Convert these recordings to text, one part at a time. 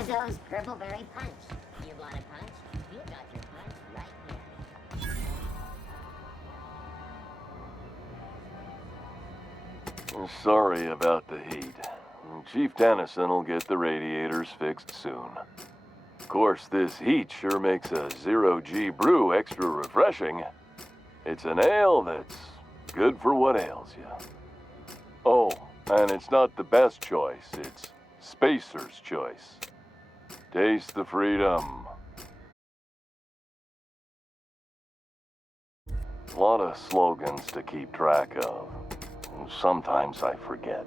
Rizzo's Purpleberry Punch. You want a punch? You got your punch right here. Sorry about the heat. Chief Tennyson will get the radiators fixed soon. Of course, this heat sure makes a zero-G brew extra refreshing. It's an ale that's good for what ails you. Oh, and it's not the best choice, it's Spacer's choice. Taste the freedom. A lot of slogans to keep track of. Sometimes I forget.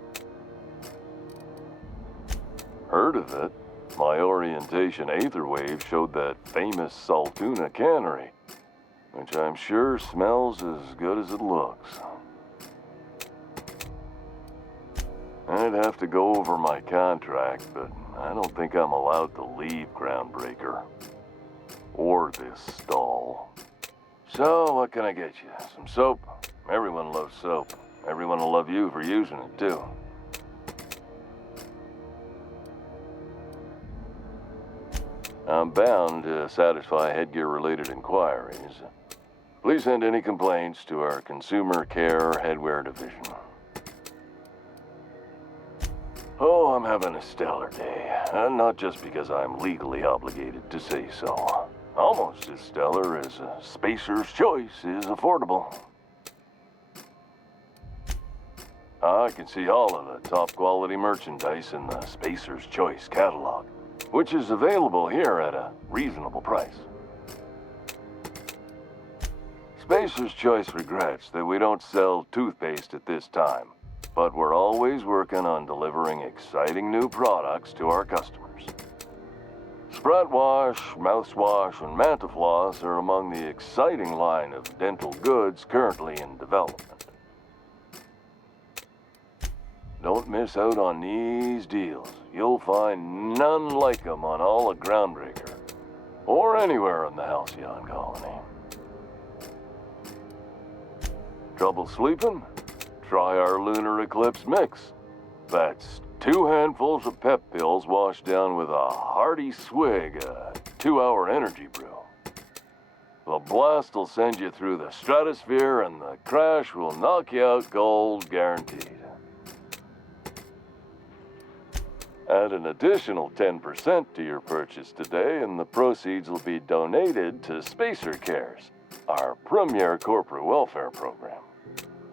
Heard of it? My orientation Aetherwave showed that famous Saltuna cannery, which I'm sure smells as good as it looks. I'd have to go over my contract, but I don't think I'm allowed to leave Groundbreaker. Or this stall. So, what can I get you? Some soap? Everyone loves soap. Everyone will love you for using it, too. I'm bound to satisfy headgear-related inquiries. Please send any complaints to our Consumer Care Headwear Division. Oh, I'm having a stellar day. Not just because I'm legally obligated to say so. Almost as stellar as Spacer's Choice is affordable. I can see all of the top-quality merchandise in the Spacer's Choice catalog, which is available here at a reasonable price. Spacer's Choice regrets that we don't sell toothpaste at this time, but we're always working on delivering exciting new products to our customers. Sprout Wash, Mouthwash, and Mantafloss are among the exciting line of dental goods currently in development. Don't miss out on these deals. You'll find none like them on all of Groundbreaker, or anywhere in the Halcyon colony. Trouble sleeping? Try our Lunar Eclipse mix. That's 2 handfuls of pep pills washed down with a hearty swig of 2-hour energy brew. The blast will send you through the stratosphere, and the crash will knock you out cold, guaranteed. Add an additional 10% to your purchase today, and the proceeds will be donated to Spacer Cares, our premier corporate welfare program.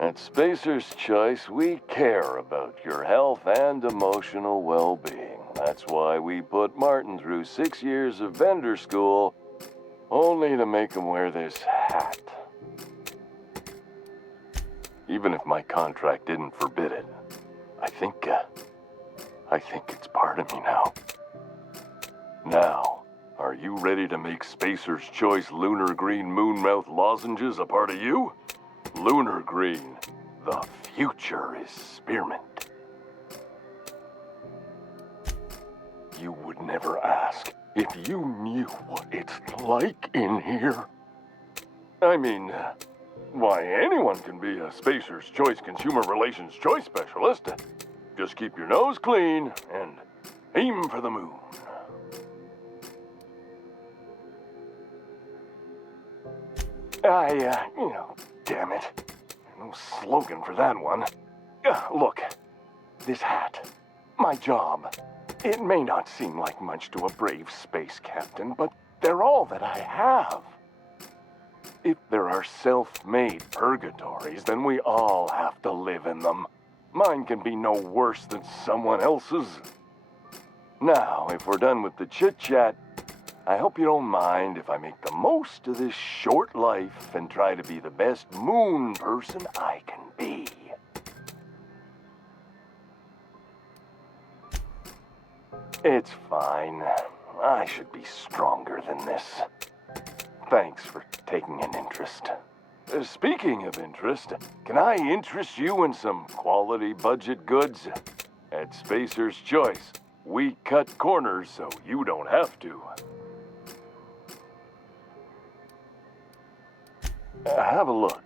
At Spacer's Choice, we care about your health and emotional well-being. That's why we put Martin through 6 years of vendor school, only to make him wear this hat. Even if my contract didn't forbid it, I think it's part of me now. Now, are you ready to make Spacer's Choice Lunar Green Moonmouth lozenges a part of you? Lunar Green, the future is spearmint. You would never ask if you knew what it's like in here. I mean, why, anyone can be a Spacer's Choice Consumer Relations Choice Specialist. Just keep your nose clean and aim for the moon. Damn it. No slogan for that one. Look, this hat, my job. It may not seem like much to a brave space captain, but they're all that I have. If there are self-made purgatories, then we all have to live in them. Mine can be no worse than someone else's. Now, if we're done with the chit-chat, I hope you don't mind if I make the most of this short life and try to be the best moon person I can be. It's fine. I should be stronger than this. Thanks for taking an interest. Speaking of interest, can I interest you in some quality budget goods? At Spacer's Choice, we cut corners so you don't have to. Have a look.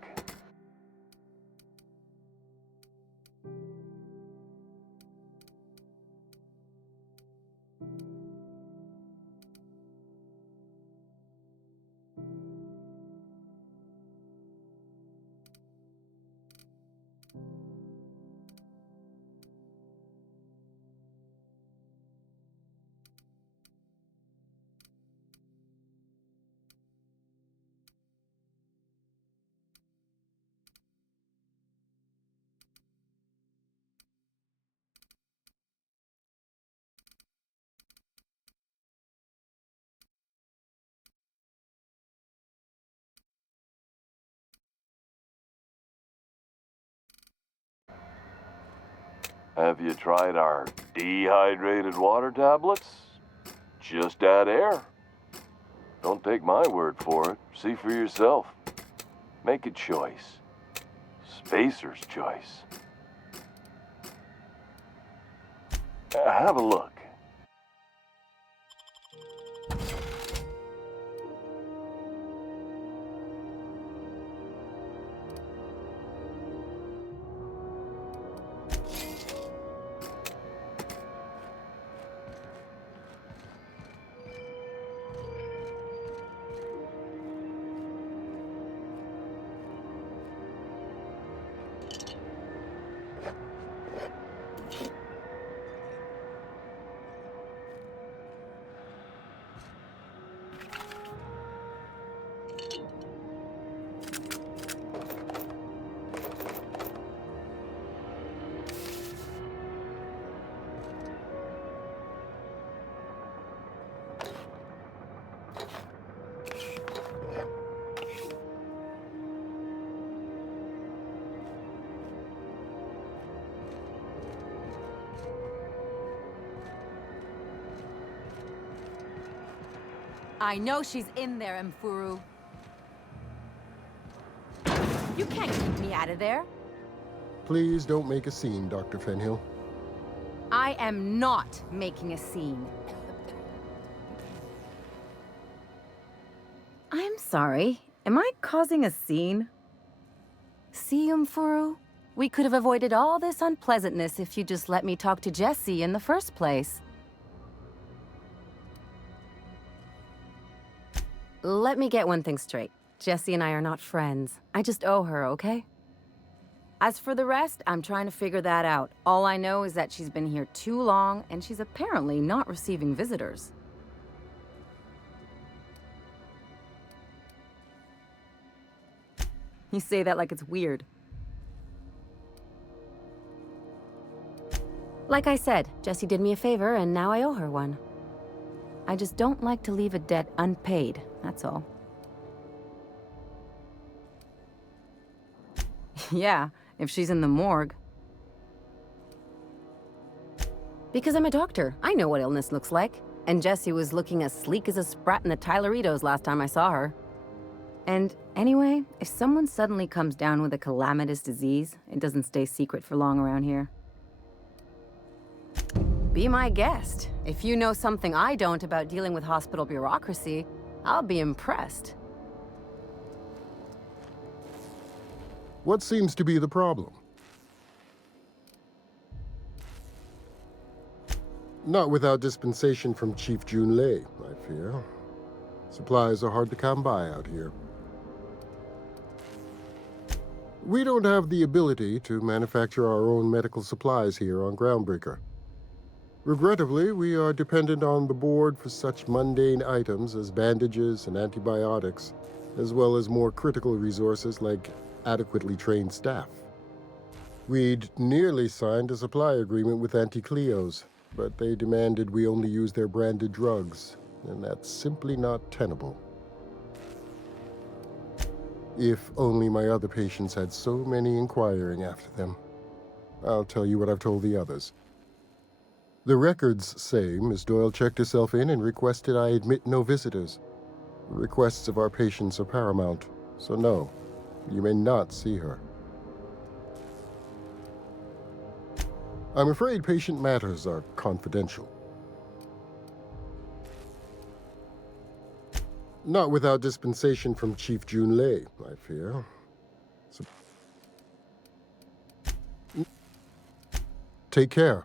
Have you tried our dehydrated water tablets? Just add air. Don't take my word for it. See for yourself. Make a choice. Spacer's choice. Have a look. I know she's in there, Mfuru. You can't keep me out of there. Please don't make a scene, Dr. Fenhill. I am not making a scene. I'm sorry. Am I causing a scene? See, Mfuru? We could have avoided all this unpleasantness if you just let me talk to Jessie in the first place. Let me get one thing straight. Jessie and I are not friends. I just owe her, okay? As for the rest, I'm trying to figure that out. All I know is that she's been here too long, and she's apparently not receiving visitors. You say that like it's weird. Like I said, Jessie did me a favor, and now I owe her one. I just don't like to leave a debt unpaid, that's all. Yeah, if she's in the morgue. Because I'm a doctor, I know what illness looks like. And Jessie was looking as sleek as a sprat in the Tyleritos last time I saw her. And anyway, if someone suddenly comes down with a calamitous disease, it doesn't stay secret for long around here. Be my guest. If you know something I don't about dealing with hospital bureaucracy, I'll be impressed. What seems to be the problem? Not without dispensation from Chief Junlei, I fear. Supplies are hard to come by out here. We don't have the ability to manufacture our own medical supplies here on Groundbreaker. Regrettably, we are dependent on the board for such mundane items as bandages and antibiotics, as well as more critical resources like adequately trained staff. We'd nearly signed a supply agreement with Anti-Cleos, but they demanded we only use their branded drugs, and that's simply not tenable. If only my other patients had so many inquiring after them. I'll tell you what I've told the others. The records say Miss Doyle checked herself in and requested I admit no visitors. The requests of our patients are paramount, so no, you may not see her. I'm afraid patient matters are confidential. Not without dispensation from Chief Junlei, I fear. Take care.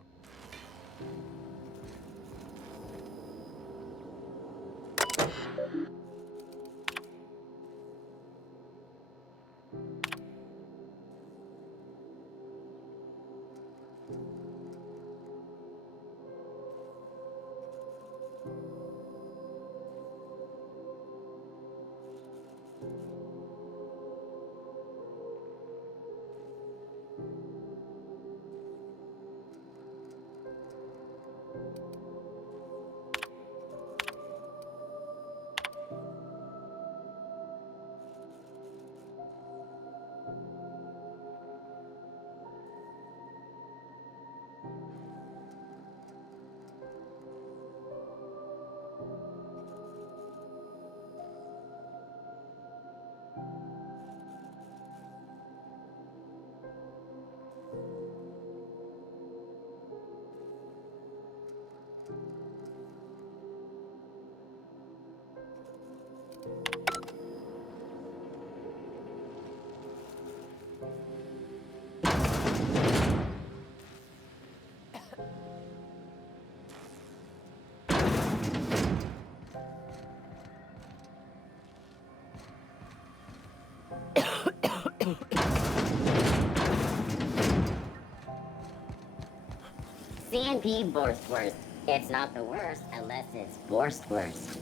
CNP Borstwurst. It's not the worst unless it's Borstwurst.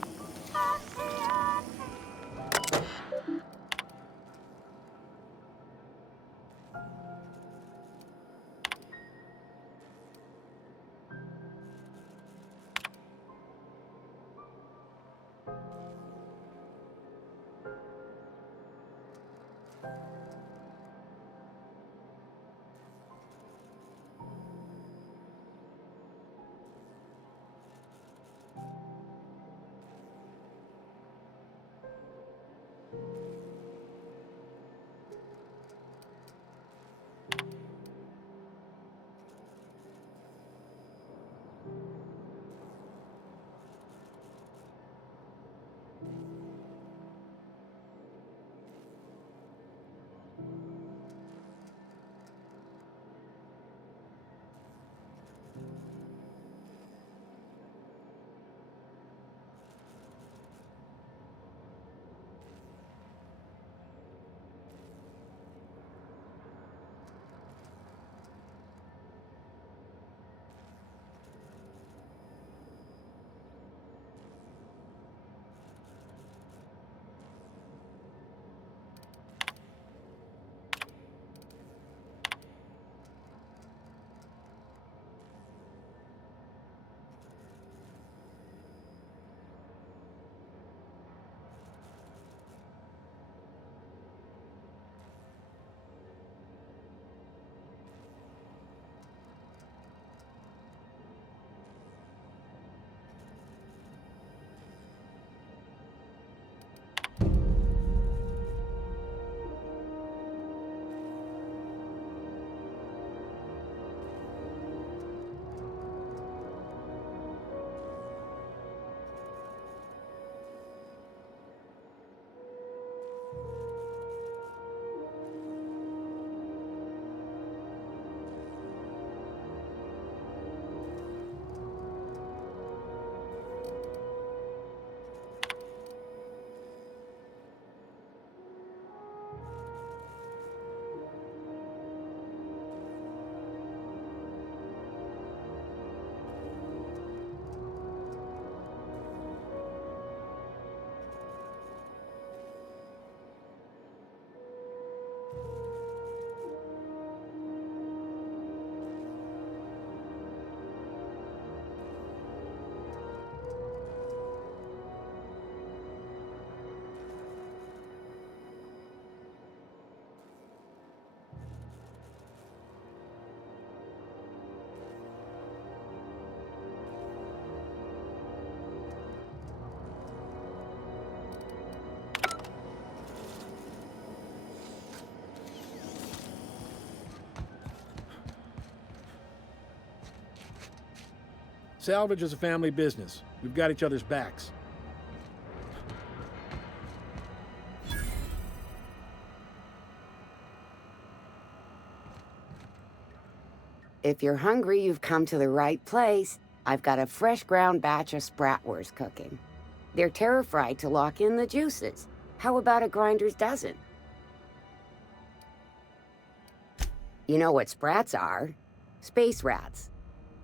Salvage is a family business. We've got each other's backs. If you're hungry, you've come to the right place. I've got a fresh ground batch of spratwurst cooking. They're terra-fried to lock in the juices. How about a grinder's dozen? You know what sprats are? Space rats.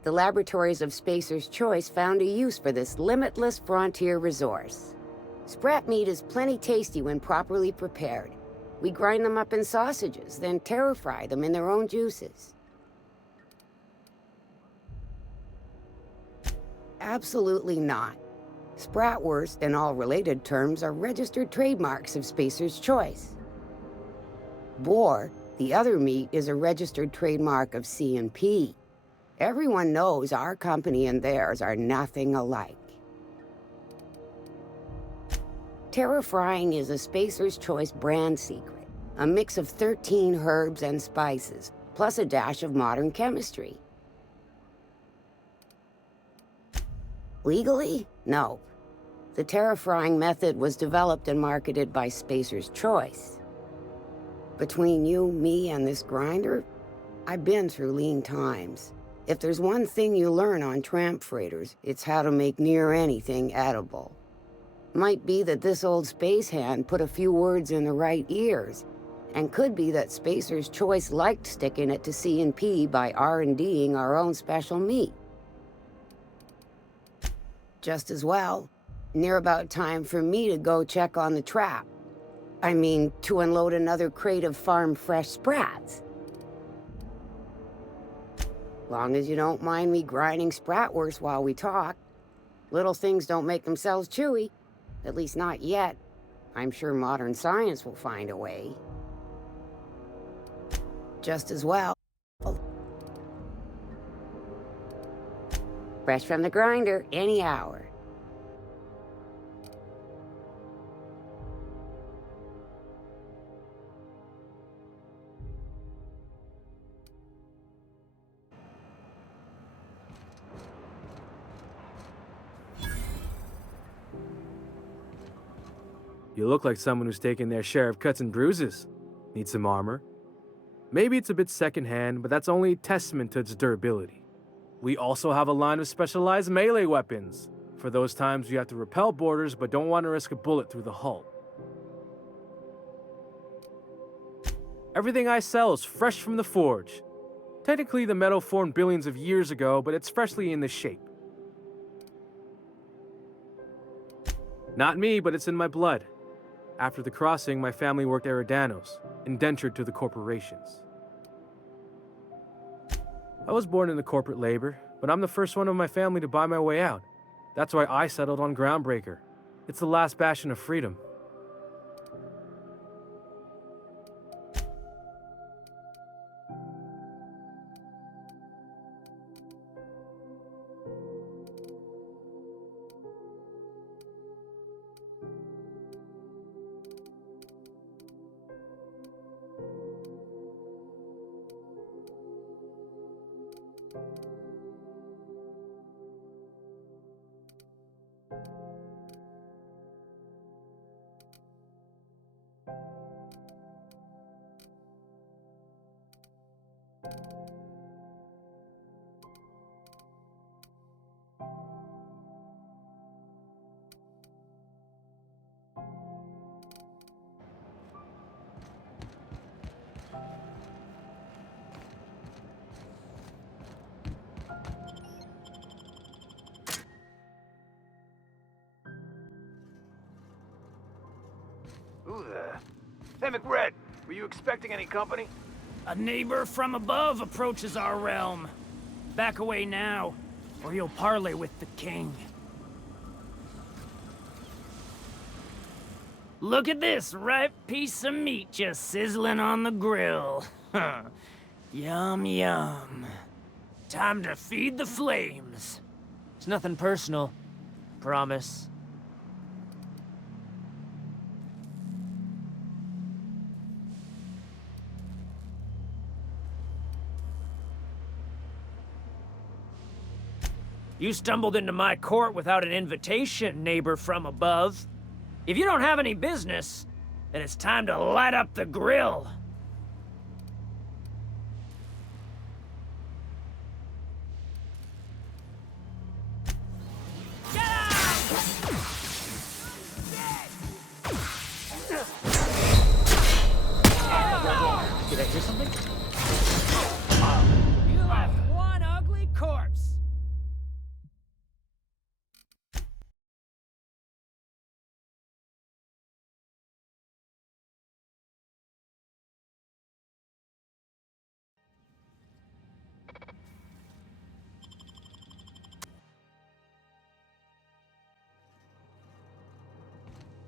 The laboratories of Spacer's Choice found a use for this limitless frontier resource. Sprat meat is plenty tasty when properly prepared. We grind them up in sausages, then terra-fry them in their own juices. Absolutely not. Spratwurst and all related terms are registered trademarks of Spacer's Choice. Boar, the other meat, is a registered trademark of C&P. Everyone knows our company and theirs are nothing alike. Terra-frying is a Spacer's Choice brand secret, a mix of 13 herbs and spices, plus a dash of modern chemistry. Legally? No. The terra-frying method was developed and marketed by Spacer's Choice. Between you, me, and this grinder, I've been through lean times. If there's one thing you learn on tramp freighters, it's how to make near anything edible. Might be that this old space hand put a few words in the right ears, And could be that Spacer's Choice liked sticking it to C&P by R&Ding our own special meat. Just as well, near about time for me to go check on the trap. I mean, to unload another crate of farm-fresh sprats. Long as you don't mind me grinding spratwurst while we talk. Little things don't make themselves chewy. At least not yet. I'm sure modern science will find a way. Just as well. Fresh from the grinder, any hour. You look like someone who's taken their share of cuts and bruises. Need some armor? Maybe it's a bit secondhand, but that's only a testament to its durability. We also have a line of specialized melee weapons, for those times you have to repel boarders but don't want to risk a bullet through the hull. Everything I sell is fresh from the forge. Technically, the metal formed billions of years ago, but it's freshly in the shape. Not me, but it's in my blood. After the crossing, my family worked Eridanos, indentured to the corporations. I was born into corporate labor, but I'm the first one of my family to buy my way out. That's why I settled on Groundbreaker. It's the last bastion of freedom. Who the... Hey, McRed, were you expecting any company? A neighbor from above approaches our realm. Back away now, or you'll parley with the king. Look at this ripe piece of meat just sizzling on the grill. Yum, yum. Time to feed the flames. It's nothing personal. Promise. You stumbled into my court without an invitation, neighbor from above. If you don't have any business, then it's time to light up the grill. Get out! Did I hear something? You left one ugly corpse.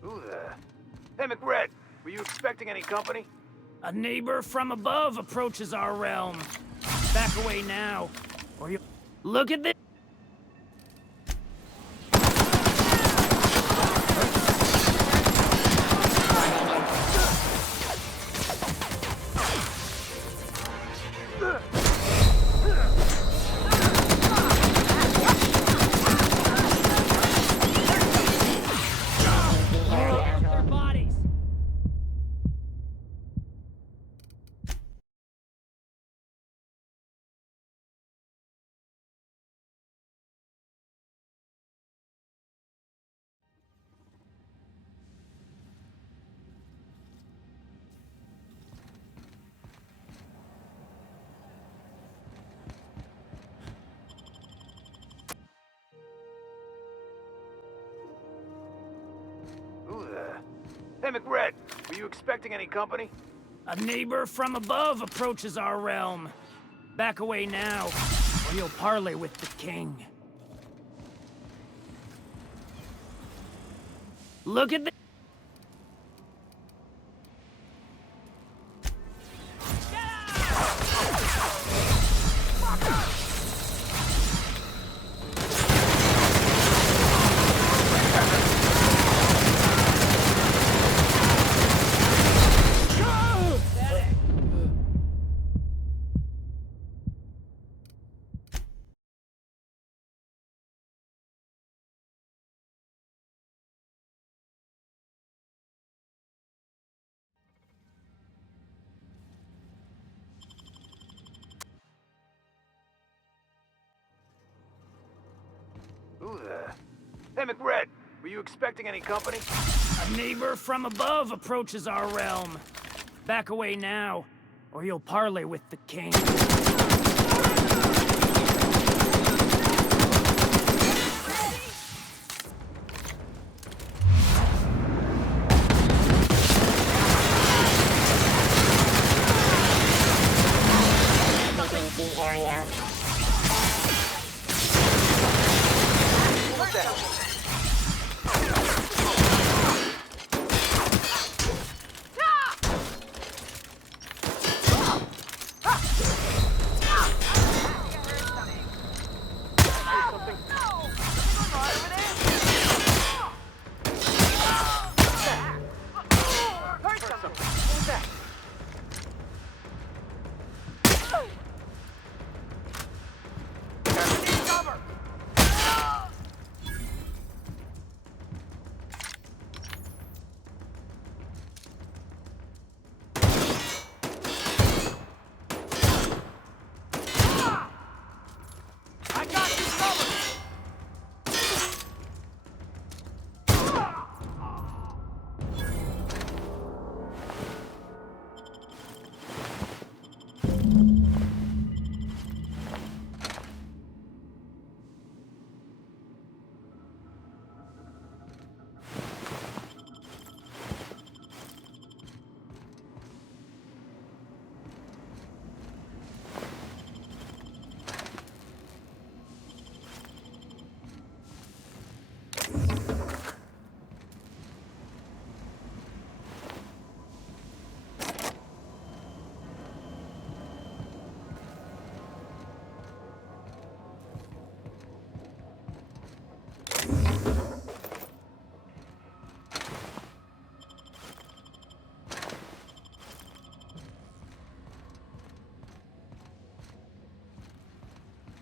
Who the... Hey, McRed, were you expecting any company? A neighbor from above approaches our realm. Back away now, or you... Look at this! Hey, McRed, were you expecting any company? A neighbor from above approaches our realm. Back away now, or you'll parley with the king. Look at the... Who the... Hey, McRed, were you expecting any company? A neighbor from above approaches our realm. Back away now, or you'll parley with the king. Taking the area.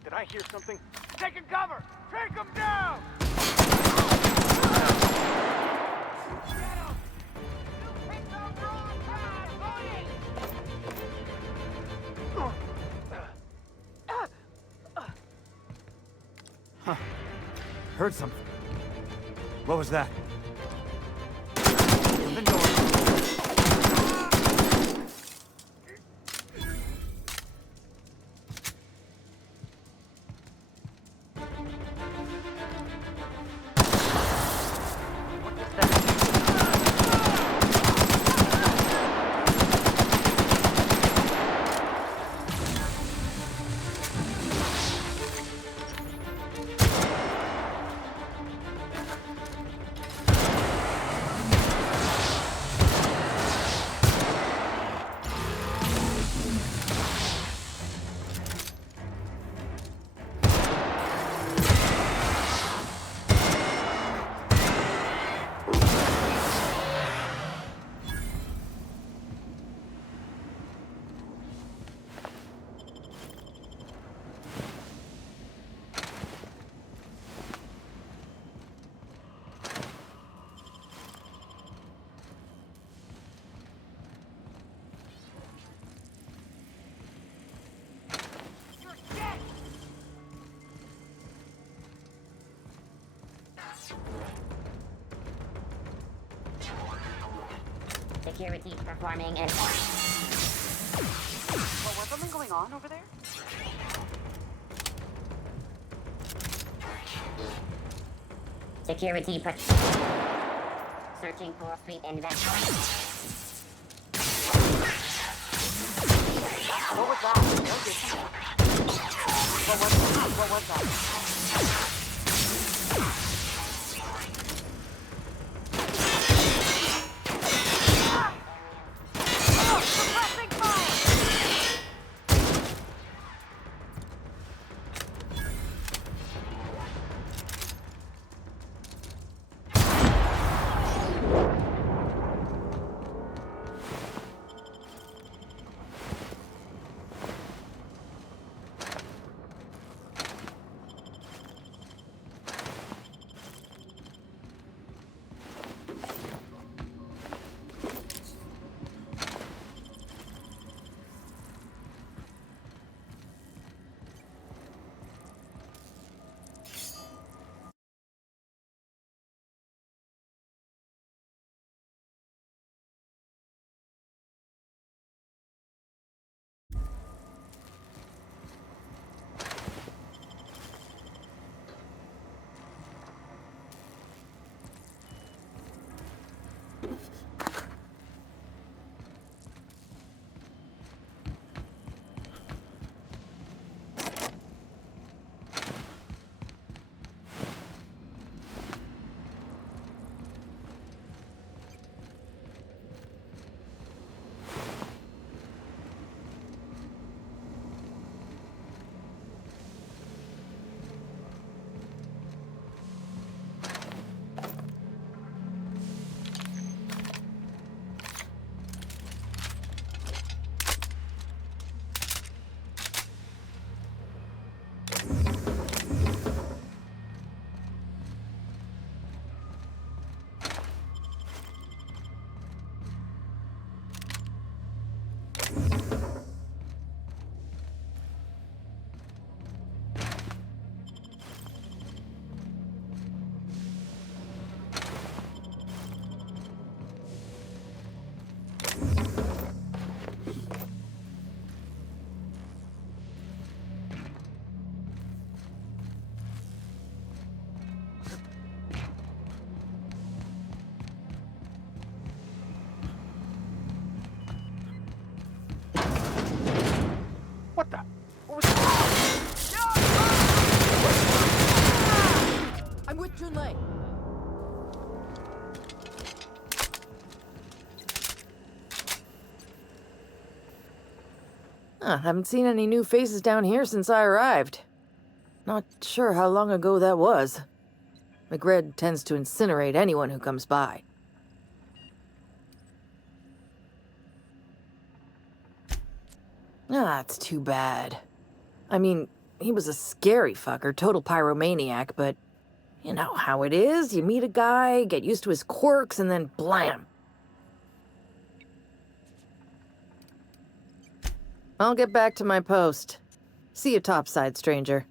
Did I hear something? Taking cover! Take him down! Huh. Heard something. What was that? Open door. Security performing and... Well, was something going on over there? Security... Searching for street inventory. What was that? What was that? What the? What was that? I'm with Junlei. Haven't seen any new faces down here since I arrived. Not sure how long ago that was. McRed tends to incinerate anyone who comes by. That's too bad. I mean, he was a scary fucker, total pyromaniac, but you know how it is. You meet a guy, get used to his quirks, and then blam. I'll get back to my post. See you topside, stranger.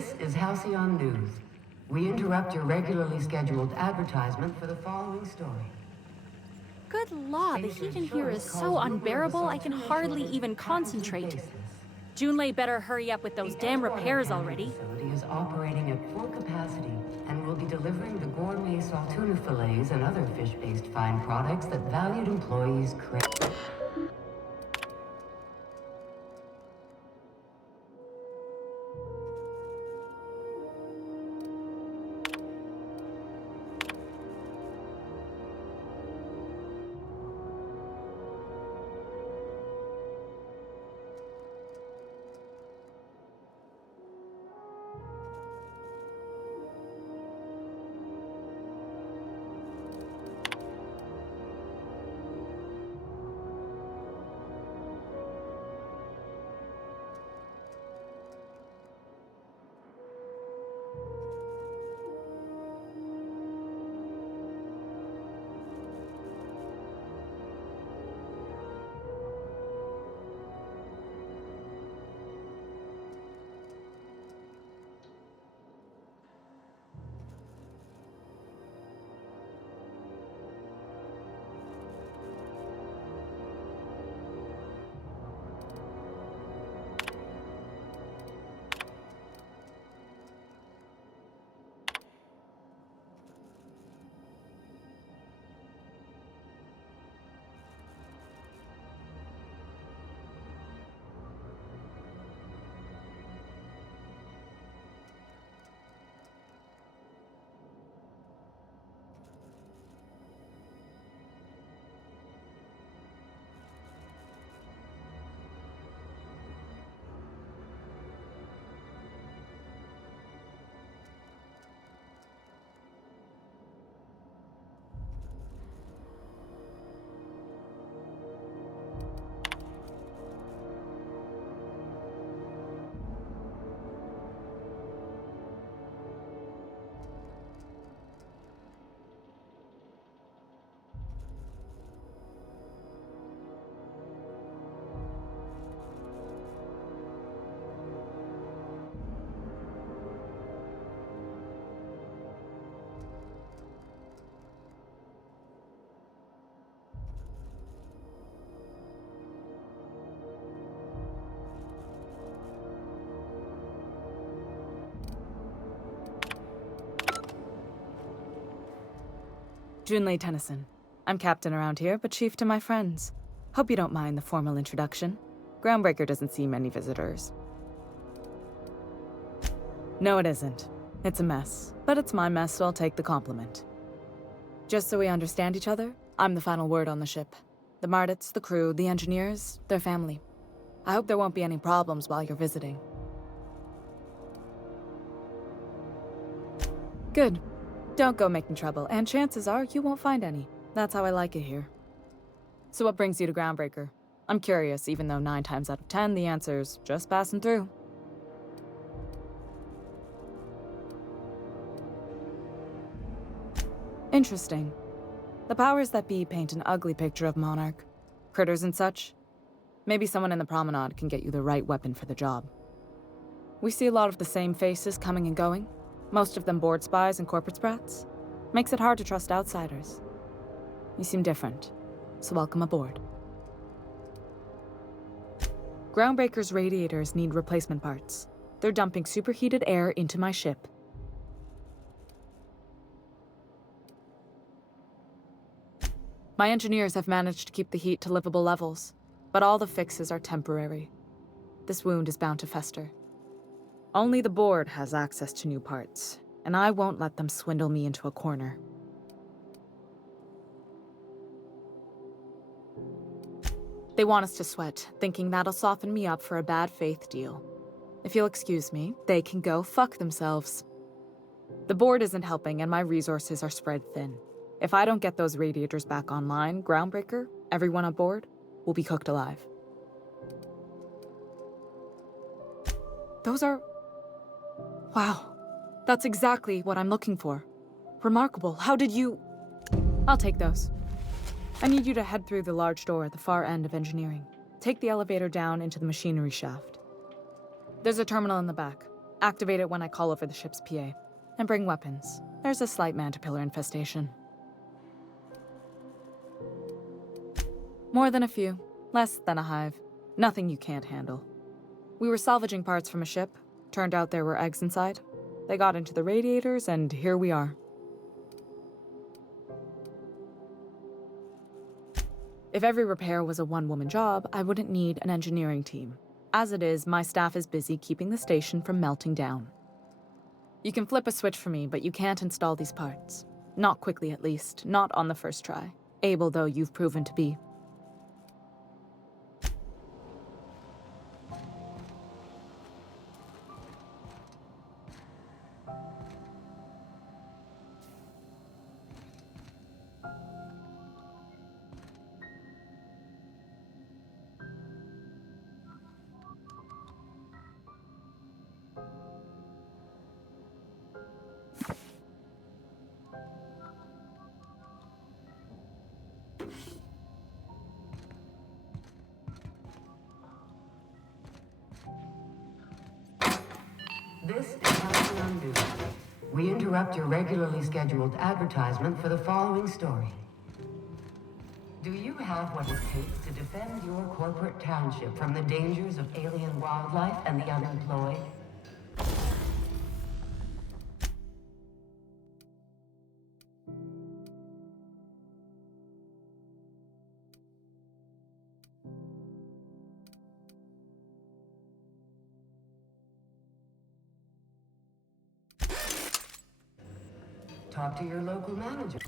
This is Halcyon News. We interrupt your regularly scheduled advertisement for the following story. Good law, the heat in here is so unbearable I can hardly even concentrate. Junlei better hurry up with those damn repairs already. The facility is operating at full capacity and will be delivering the gourmet saltuna fillets and other fish-based fine products that valued employees crave. Junlei Tennyson. I'm captain around here, but chief to my friends. Hope you don't mind the formal introduction. Groundbreaker doesn't see many visitors. No, it isn't. It's a mess. But it's my mess, so I'll take the compliment. Just so we understand each other, I'm the final word on the ship. The Mardits, the crew, the engineers, their family. I hope there won't be any problems while you're visiting. Good. Don't go making trouble, and chances are you won't find any. That's how I like it here. So what brings you to Groundbreaker? I'm curious, even though 9 times out of 10 the answer's just passing through. Interesting. The powers that be paint an ugly picture of Monarch. Critters and such. Maybe someone in the promenade can get you the right weapon for the job. We see a lot of the same faces coming and going. Most of them board spies and corporate sprats. Makes it hard to trust outsiders. You seem different, so welcome aboard. Groundbreaker's radiators need replacement parts. They're dumping superheated air into my ship. My engineers have managed to keep the heat to livable levels, but all the fixes are temporary. This wound is bound to fester. Only the board has access to new parts, and I won't let them swindle me into a corner. They want us to sweat, thinking that'll soften me up for a bad faith deal. If you'll excuse me, they can go fuck themselves. The board isn't helping, and my resources are spread thin. If I don't get those radiators back online, Groundbreaker, everyone on board, will be cooked alive. Those are... Wow. That's exactly what I'm looking for. Remarkable. How did you... I'll take those. I need you to head through the large door at the far end of engineering. Take the elevator down into the machinery shaft. There's a terminal in the back. Activate it when I call over the ship's PA. And bring weapons. There's a slight mantipillar infestation. More than a few. Less than a hive. Nothing you can't handle. We were salvaging parts from a ship. Turned out there were eggs inside. They got into the radiators, and here we are. If every repair was a one-woman job, I wouldn't need an engineering team. As it is, my staff is busy keeping the station from melting down. You can flip a switch for me, but you can't install these parts. Not quickly, at least. Not on the first try. Able though you've proven to be. This is Unplanned News. We interrupt your regularly scheduled advertisement for the following story. Do you have what it takes to defend your corporate township from the dangers of alien wildlife and the unemployed? Talk to your local manager.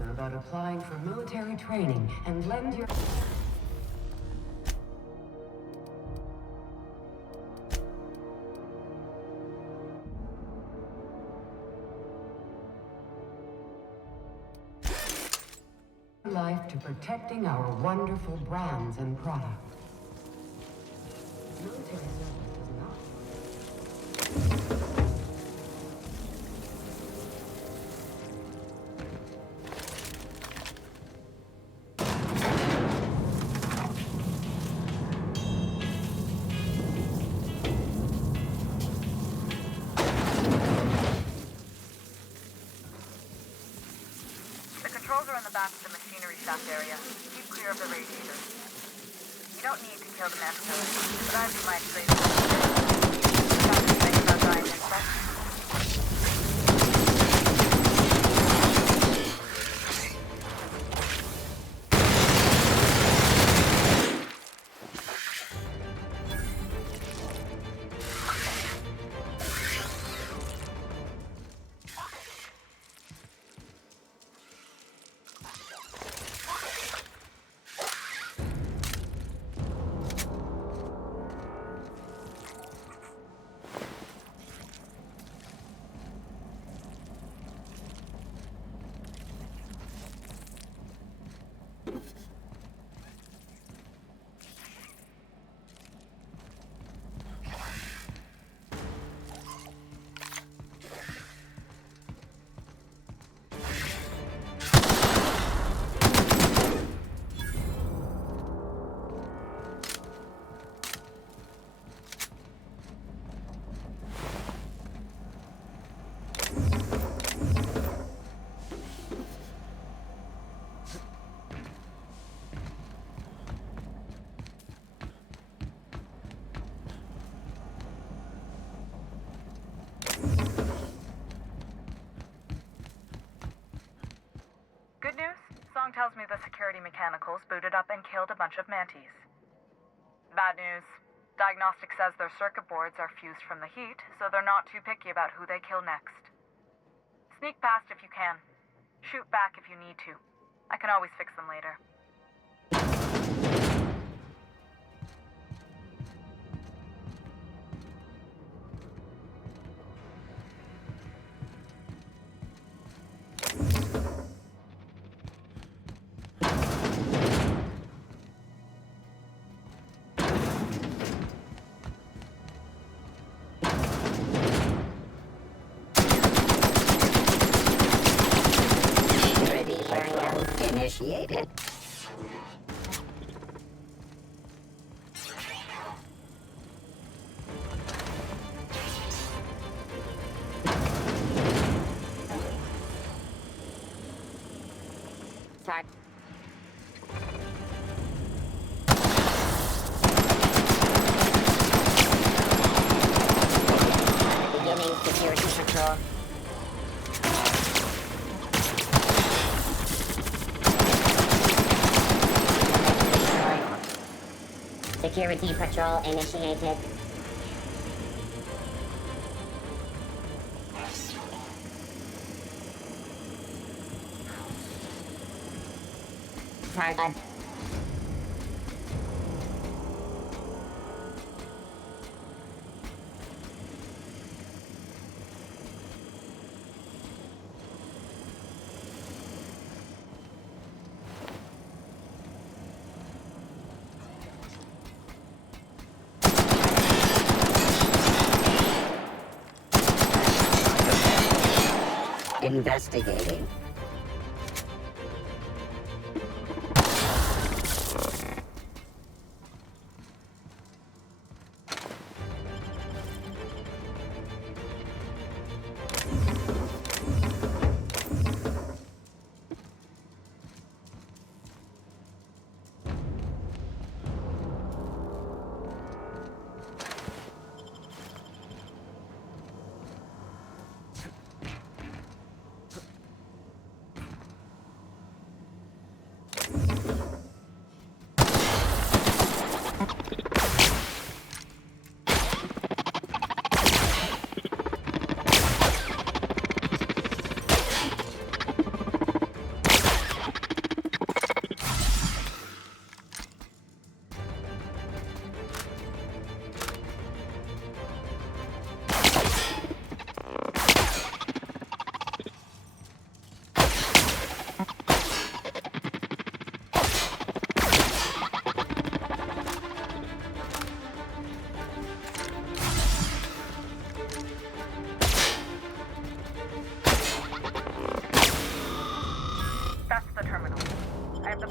About applying for military training and lend your life to protecting our wonderful brands and products. Military service does not. Controls are in the back of the machinery shaft area. Keep clear of the radiators. You don't need to kill the mantis, but I'd be my trade. Got to think about dying insects. Good news? Song tells me the security mechanicals booted up and killed a bunch of mantis. Bad news. Diagnostic says their circuit boards are fused from the heat, so they're not too picky about who they kill next. Sneak past if you can. Shoot back if you need to. I can always fix them later. Initiated. Start. Beginning security control. Security patrol initiated. Target. Investigating.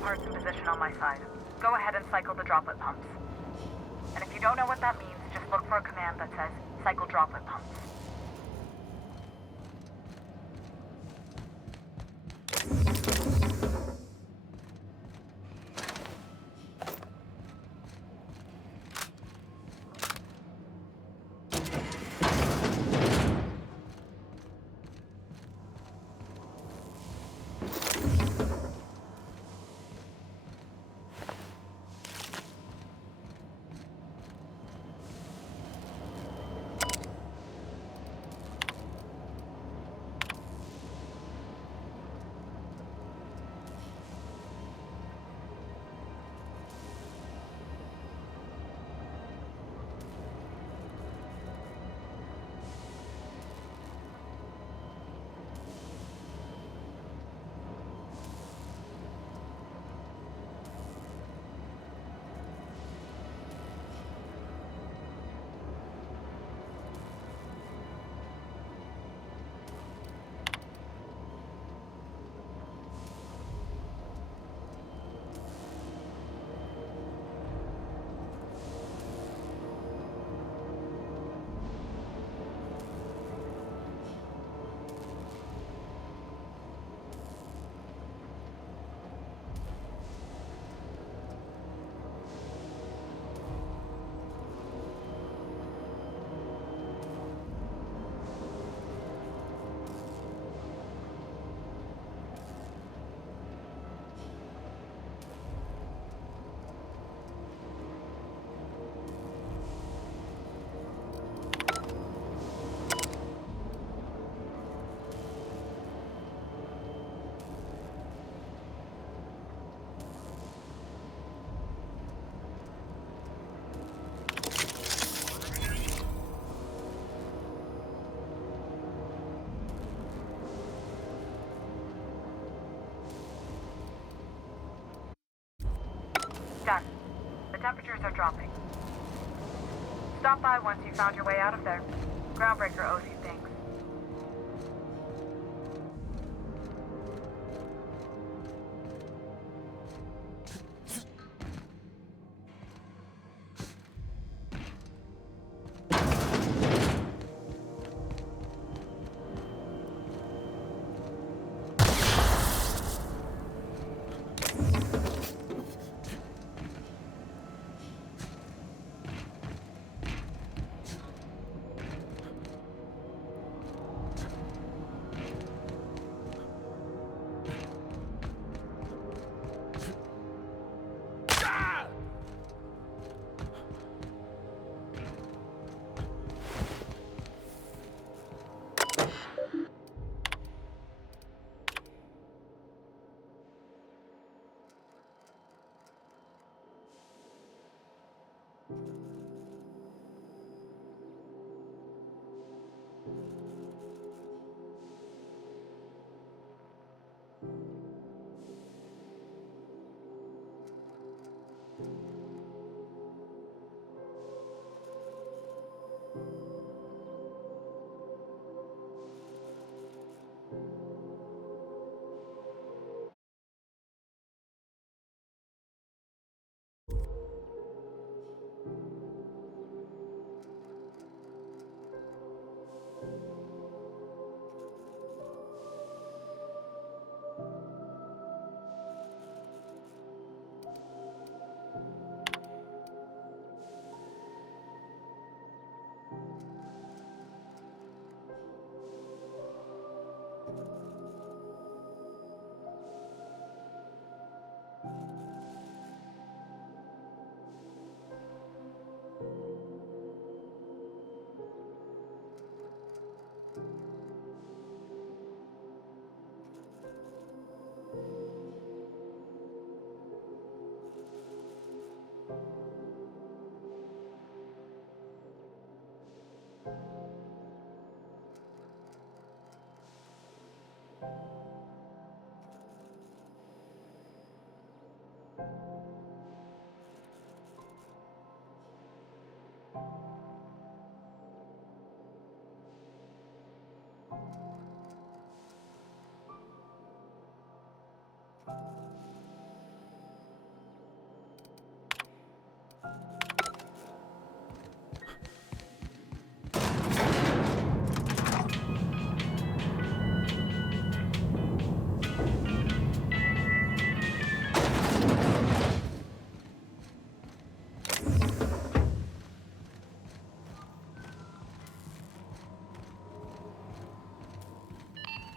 parts in position on my side. Go ahead and cycle the droplet pumps. And if you don't know what that means, just look for a command that says, cycle droplet pumps. Done. The temperatures are dropping. Stop by once you've found your way out of there. Groundbreaker owes you things.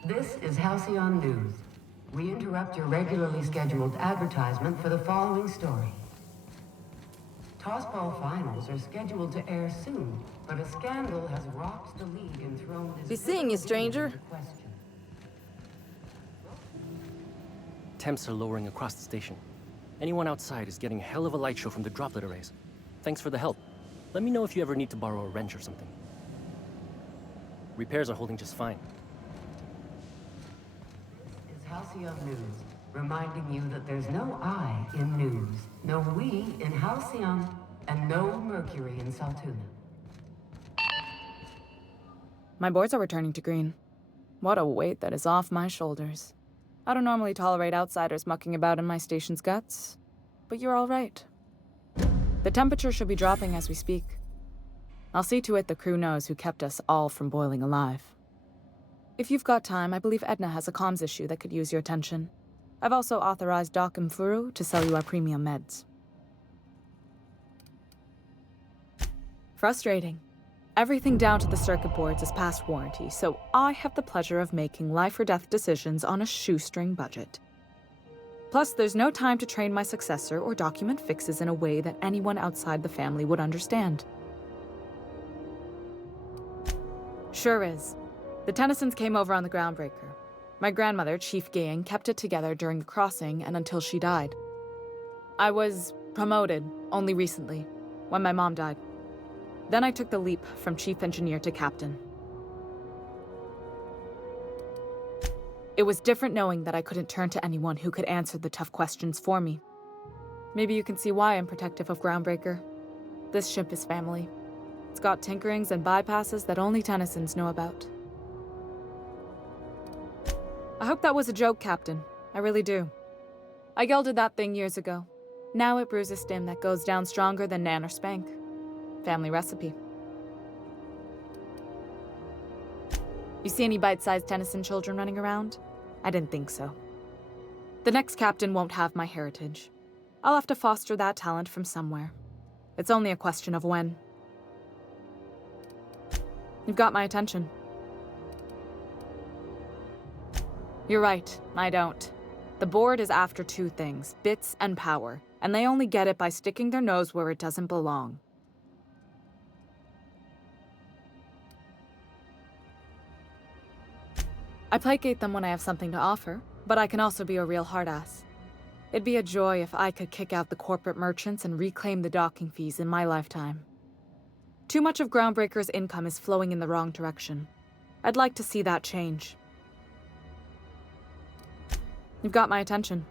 This is Halcyon News. We interrupt your regularly scheduled advertisement for the following story. Tossball finals are scheduled to air soon, but a scandal has rocked the league and thrown this... Be seeing you, stranger. into question. Temps are lowering across the station. Anyone outside is getting a hell of a light show from the droplet arrays. Thanks for the help. Let me know if you ever need to borrow a wrench or something. Repairs are holding just fine. This is Halcyon News, reminding you that there's no I in news, no we in Halcyon, and no Mercury in Saltuna. My boards are returning to green. What a weight that is off my shoulders. I don't normally tolerate outsiders mucking about in my station's guts, but you're all right. The temperature should be dropping as we speak. I'll see to it the crew knows who kept us all from boiling alive. If you've got time, I believe Edna has a comms issue that could use your attention. I've also authorized Doc and Furu to sell you our premium meds. Frustrating. Everything down to the circuit boards is past warranty, so I have the pleasure of making life or death decisions on a shoestring budget. Plus, there's no time to train my successor or document fixes in a way that anyone outside the family would understand. Sure is. The Tennysons came over on the Groundbreaker. My grandmother, Chief Gang, kept it together during the crossing and until she died. I was promoted only recently, when my mom died. Then I took the leap from chief engineer to captain. It was different knowing that I couldn't turn to anyone who could answer the tough questions for me. Maybe you can see why I'm protective of Groundbreaker. This ship is family. It's got tinkerings and bypasses that only Tennysons know about. I hope that was a joke, Captain. I really do. I gelded that thing years ago. Now it brews a stim that goes down stronger than Nan or Spank. Family recipe. You see any bite-sized Tennyson children running around? I didn't think so. The next captain won't have my heritage. I'll have to foster that talent from somewhere. It's only a question of when. You've got my attention. You're right, I don't. The board is after two things, bits and power, and they only get it by sticking their nose where it doesn't belong. I placate them when I have something to offer, but I can also be a real hard-ass. It'd be a joy if I could kick out the corporate merchants and reclaim the docking fees in my lifetime. Too much of Groundbreaker's income is flowing in the wrong direction. I'd like to see that change. You've got my attention.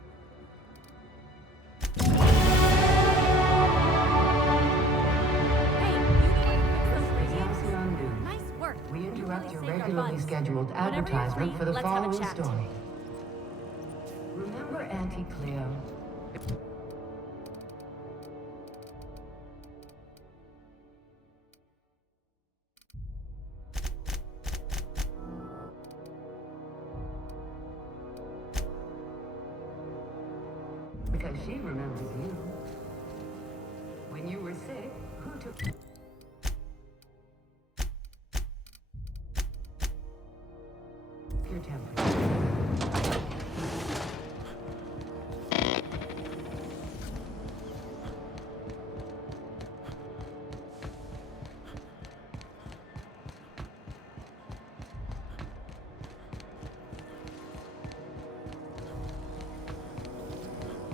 We interrupt your regularly scheduled advertisement for the following story. Remember Auntie Cleo? Because she remembers you. When you were sick, who took... your temperature?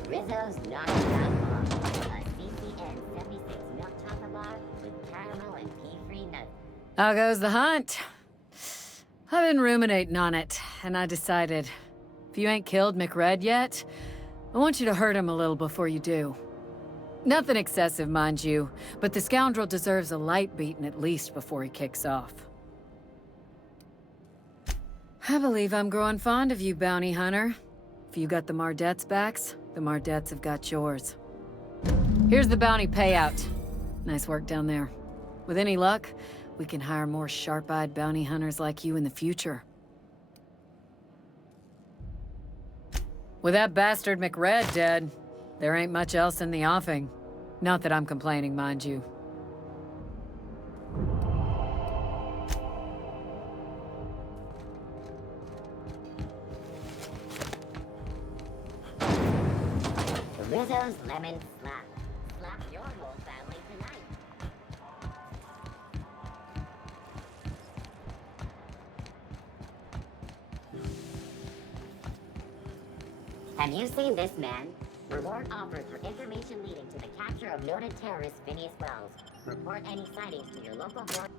Rizzo's non-stop a CCN 76 milk chocolate bar with caramel and pea-free nuts. How goes the hunt? I've been ruminating on it, and I decided, if you ain't killed McRed yet, I want you to hurt him a little before you do. Nothing excessive, mind you, but the scoundrel deserves a light beating at least before he kicks off. I believe I'm growing fond of you, bounty hunter. If you got the Mardets' backs, the Mardets have got yours. Here's the bounty payout. Nice work down there. With any luck, we can hire more sharp-eyed bounty hunters like you in the future. With that bastard McRed dead, there ain't much else in the offing. Not that I'm complaining, mind you. Rizzo's lemon slap. Slap your whole family tonight. Have you seen this man? Reward offered for information leading to the capture of noted terrorist Phineas Wells. Report any sightings to your local board.